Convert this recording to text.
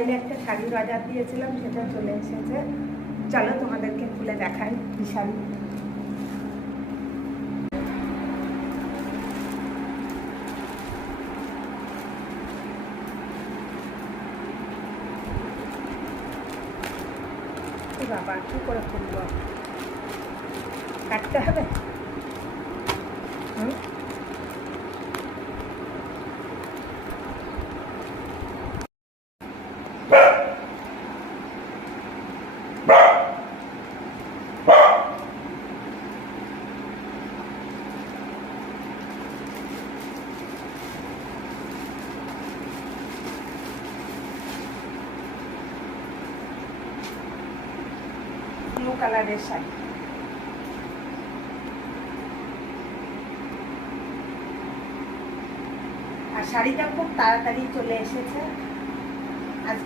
একটা শাড়ির অর্ডার দিয়েছিলাম, সেটা চলে এসেছে। চলো তোমাদেরকে খুলে দেখাই কি শাড়ি। বাবা কি করে খুলবো, কাটতে হবে। ব্লু কালারের শাড়ি, আর শাড়িটা খুব তাড়াতাড়ি চলে এসেছে।